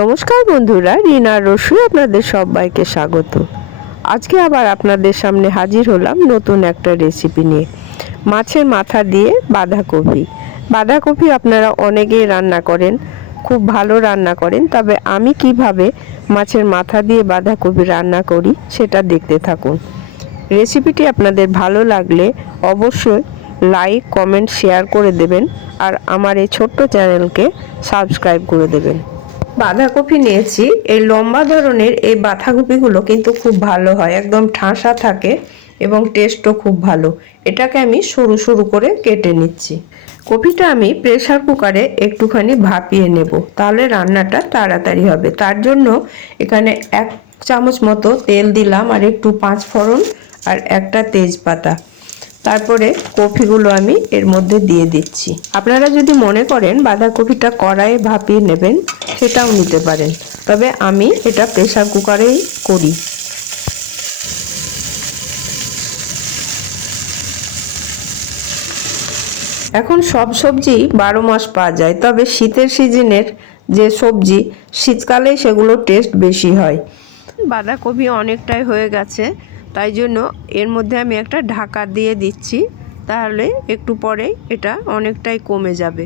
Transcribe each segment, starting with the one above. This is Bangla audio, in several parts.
নমস্কার বন্ধুরা, রিনার রসুই আপনাদের সবাইকে স্বাগত। আজকে আবার আপনাদের সামনে হাজির হলাম নতুন একটা রেসিপি নিয়ে। মাছের মাথা দিয়ে বাঁধাকপি। বাঁধাকপি আপনারা অনেকেই রান্না করেন, খুব ভালো রান্না করেন, তবে আমি কিভাবে মাছের মাথা দিয়ে বাঁধাকপি রান্না করি সেটা দেখতে থাকুন। রেসিপিটি আপনাদের ভালো লাগলে অবশ্যই লাইক, কমেন্ট, শেয়ার করে দেবেন আর আমার এই ছোট্ট চ্যানেলকে সাবস্ক্রাইব করে দেবেন। বাঁধাকপি নিয়েছি। এই লম্বা ধরনের এই বাঁধাকপিগুলো কিন্তু খুব ভালো হয়, একদম ঠাসা থাকে এবং টেস্টও খুব ভালো। এটাকে আমি সরু সরু করে কেটে নিচ্ছি। কপিটা আমি প্রেসার কুকারে একটুখানি ভাপিয়ে নেব, তাহলে রান্নাটা তাড়াতাড়ি হবে। তার জন্য এখানে 1 চামচ মতো তেল দিলাম আর একটু 5 ফোড়ন আর একটা তেজপাতা। তারপরে কপিগুলো আমি এর মধ্যে দিয়ে দিচ্ছি। আপনারা যদি মনে করেন বাঁধাকপিটা কড়াইয়ে ভাপিয়ে নেবেন সেটাও নিতে পারেন, তবে আমি এটা প্রেসার কুকারেই করি। এখন সব সবজি 12 মাস পাওয়া যায়, তবে শীতের সিজনের যে সবজি শীতকালেই সেগুলোর টেস্ট বেশি হয়। বাঁধাকপি অনেকটাই হয়ে গেছে, তাই জন্য এর মধ্যে আমি একটা ঢাকা দিয়ে দিচ্ছি, তাহলে একটু পরেই এটা অনেকটাই কমে যাবে।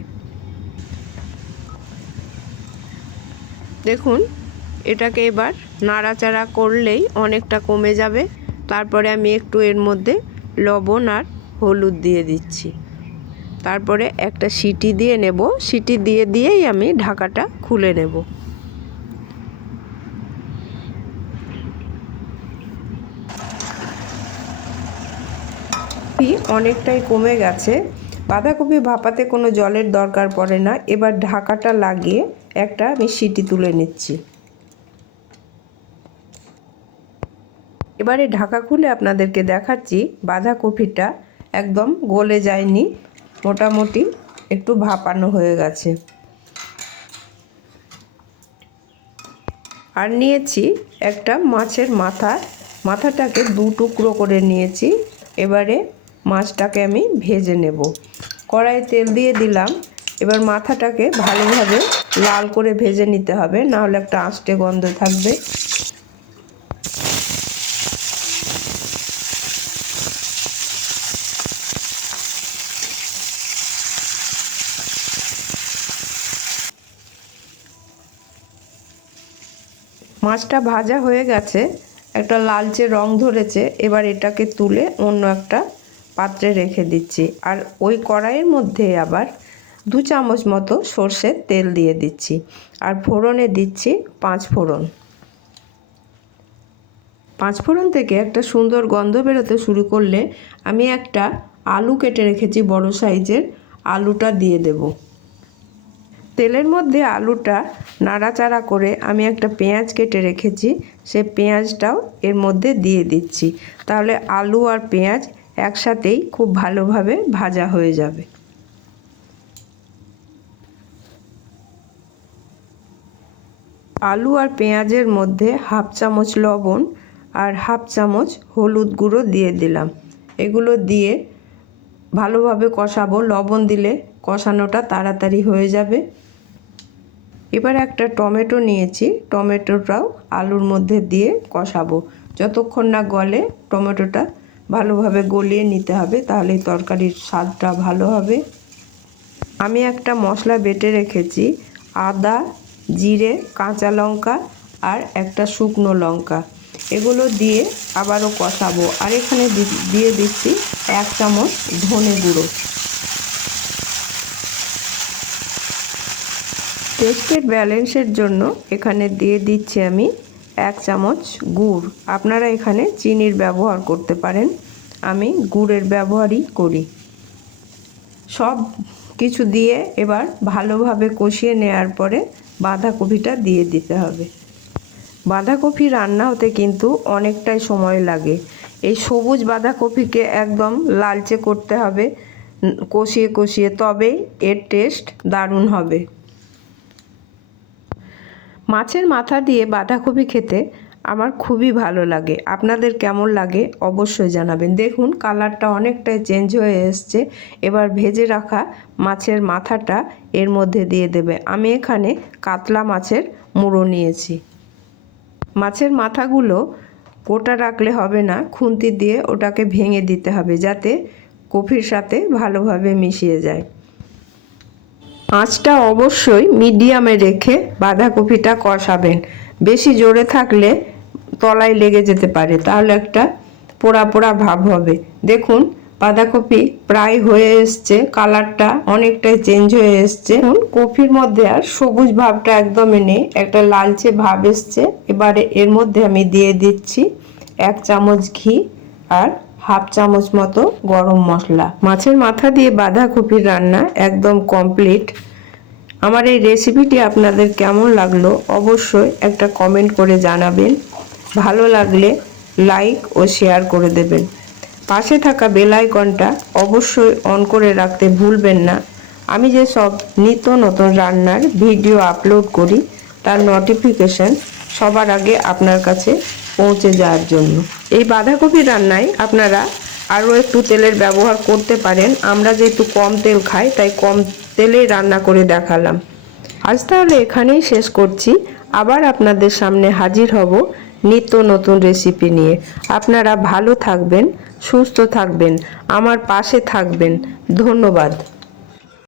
দেখুন, এটাকে এবার নাড়াচাড়া করলেই অনেকটা কমে যাবে। তারপরে আমি একটু এর মধ্যে লবণ আর হলুদ দিয়ে দিচ্ছি। তারপরে একটা সিটি দিয়ে নেব। সিটি দিয়েই আমি ঢাকাটা খুলে নেব। অনেকটাই কমে গেছে। বাঁধাকপি ভাপাতে কোনো জলের দরকার পড়ে না। এবার ঢাকাটা লাগিয়ে একটা আমি সিটি তুলে নিচ্ছি। এবারে ঢাকা খুলে আপনাদেরকে দেখাচ্ছি বাঁধাকপিটা একদম গলে যায়নি, মোটামুটি একটু ভাপানো হয়ে গেছে। আর নিয়েছি একটা মাছের মাথাটাকে 2 টুকরো করে নিয়েছি। এবারে মাছটাকে আমি ভেজে নেব। কড়াইয়ে তেল দিয়ে দিলাম। এবার মাথাটাকে ভালোভাবে লাল করে ভেজে নিতে হবে, না হলে একটা আষ্টে গন্ধ থাকবে। মাছটা ভাজা হয়ে গেছে, একটা লালচে রং ধরেছে। এবার এটাকে তুলে অন্য একটা পাত্রে রেখে দিচ্ছি। আর ওই কড়াইয়ের মধ্যে আবার 2 চামচ মতো সর্ষের তেল দিয়ে দিচ্ছি আর ফোড়নে দিচ্ছি 5 ফোড়ন। 5 ফোড়ন থেকে একটা সুন্দর গন্ধ বেরোতে শুরু করলে আমি একটা আলু কেটে রেখেছি, বড় সাইজের আলুটা দিয়ে দেব। তেলের মধ্যে আলুটা নাড়াচাড়া করে আমি একটা পেঁয়াজ কেটে রেখেছি, সেই পেঁয়াজটাও এর মধ্যে দিয়ে দিচ্ছি। তাহলে আলু আর পেঁয়াজ একসাথেই খুব ভালোভাবে ভাজা হয়ে যাবে। আলু আর পেঁয়াজের মধ্যে 1/2 চামচ লবণ আর 1/2 চামচ হলুদ গুঁড়ো দিয়ে দিলাম। এগুলো দিয়ে ভালোভাবে কষাবো। লবণ দিলে কষানোটা তাড়াতাড়ি হয়ে যাবে। এবার একটা টমেটো নিয়েছি, টমেটোটাও আলুর মধ্যে দিয়ে কষাবো। যতক্ষণ না গলে টমেটোটা ভালোভাবে গলিয়ে নিতে হবে, তাহলে তরকারির স্বাদটা ভালো হবে। আমি একটা মশলা বেটে রেখেছি, আদা, জিরে, কাঁচা লঙ্কা আর একটা শুকনো লঙ্কা। এগুলো দিয়ে আবারও কষাবো। আর এখানে দিয়ে দিচ্ছি 1 চামচ ধনে গুঁড়ো। টেস্টের ব্যালেন্সের জন্য এখানে দিয়ে দিচ্ছি আমি 1 চামচ গুড়। আপনারা এখানে চিনির ব্যবহার করতে পারেন, আমি গুড়ের ব্যবহারই করি। সব কিছু দিয়ে এবার ভালোভাবে কষিয়ে নেওয়ার পরে বাঁধাকপিটা দিয়ে দিতে হবে। বাঁধাকপি রান্না হতে কিন্তু অনেকটাই সময় লাগে। এই সবুজ বাঁধাকপিকে একদম লালচে করতে হবে, কষিয়ে কষিয়ে, তবেই এর টেস্ট দারুণ হবে। মাছের মাথা দিয়ে বাঁধাকপি খেতে আমার খুবই ভালো লাগে। আপনাদের কেমন লাগে অবশ্যই জানাবেন। দেখুন কালারটা অনেকটাই চেঞ্জ হয়ে এসছে। এবার ভেজে রাখা মাছের মাথাটা এর মধ্যে দিয়ে দেবে। আমি এখানে কাতলা মাছের মুড়ো নিয়েছি। মাছের মাথাগুলো গোটা রাখলে হবে না, খুন্তি দিয়ে ওটাকে ভেঙে দিতে হবে যাতে কফির সাথে ভালোভাবে মিশিয়ে যায়। আঁচটা অবশ্যই মিডিয়ামে রেখে বাঁধাকপিটা কষাবেন। বেশি জোরে থাকলে তলায় লেগে যেতে পারে, তাহলে একটা পোড়া পোড়া ভাব হবে। দেখুন বাঁধাকপি প্রায় হয়ে এসছে, কালারটা অনেকটাই চেঞ্জ হয়ে এসছে। এখন কফির মধ্যে আর সবুজ ভাবটা একদমই নেই, একটা লালচে ভাব এসছে। এবারে এর মধ্যে আমি দিয়ে দিচ্ছি 1 চামচ ঘি আর হাফ চামচ মতো গরম মশলা। মাছের মাথা দিয়ে বাঁধাকপির রান্না একদম কমপ্লিট। আমার এই রেসিপিটি আপনাদের কেমন লাগলো অবশ্যই একটা কমেন্ট করে জানাবেন। ভালো লাগলে লাইক ও শেয়ার করে দেবেন। পাশে থাকা বেল আইকনটা অবশ্যই অন করে রাখতে ভুলবেন না। আমি যে সব নিত্য নতুন রান্নার ভিডিও আপলোড করি তার নোটিফিকেশন সবার আগে আপনার কাছে পৌঁছে যাওয়ার জন্য। এই বাঁধাকপি রান্নায় আপনারা আরও একটু তেলের ব্যবহার করতে পারেন। আমরা যেহেতু কম তেল খাই তাই কম তেলেই রান্না করে দেখালাম। আজ তাহলে এখানেই শেষ করছি। আবার আপনাদের সামনে হাজির হব নিত্য নতুন রেসিপি নিয়ে। আপনারা ভালো থাকবেন, সুস্থ থাকবেন, আমার পাশে থাকবেন। ধন্যবাদ।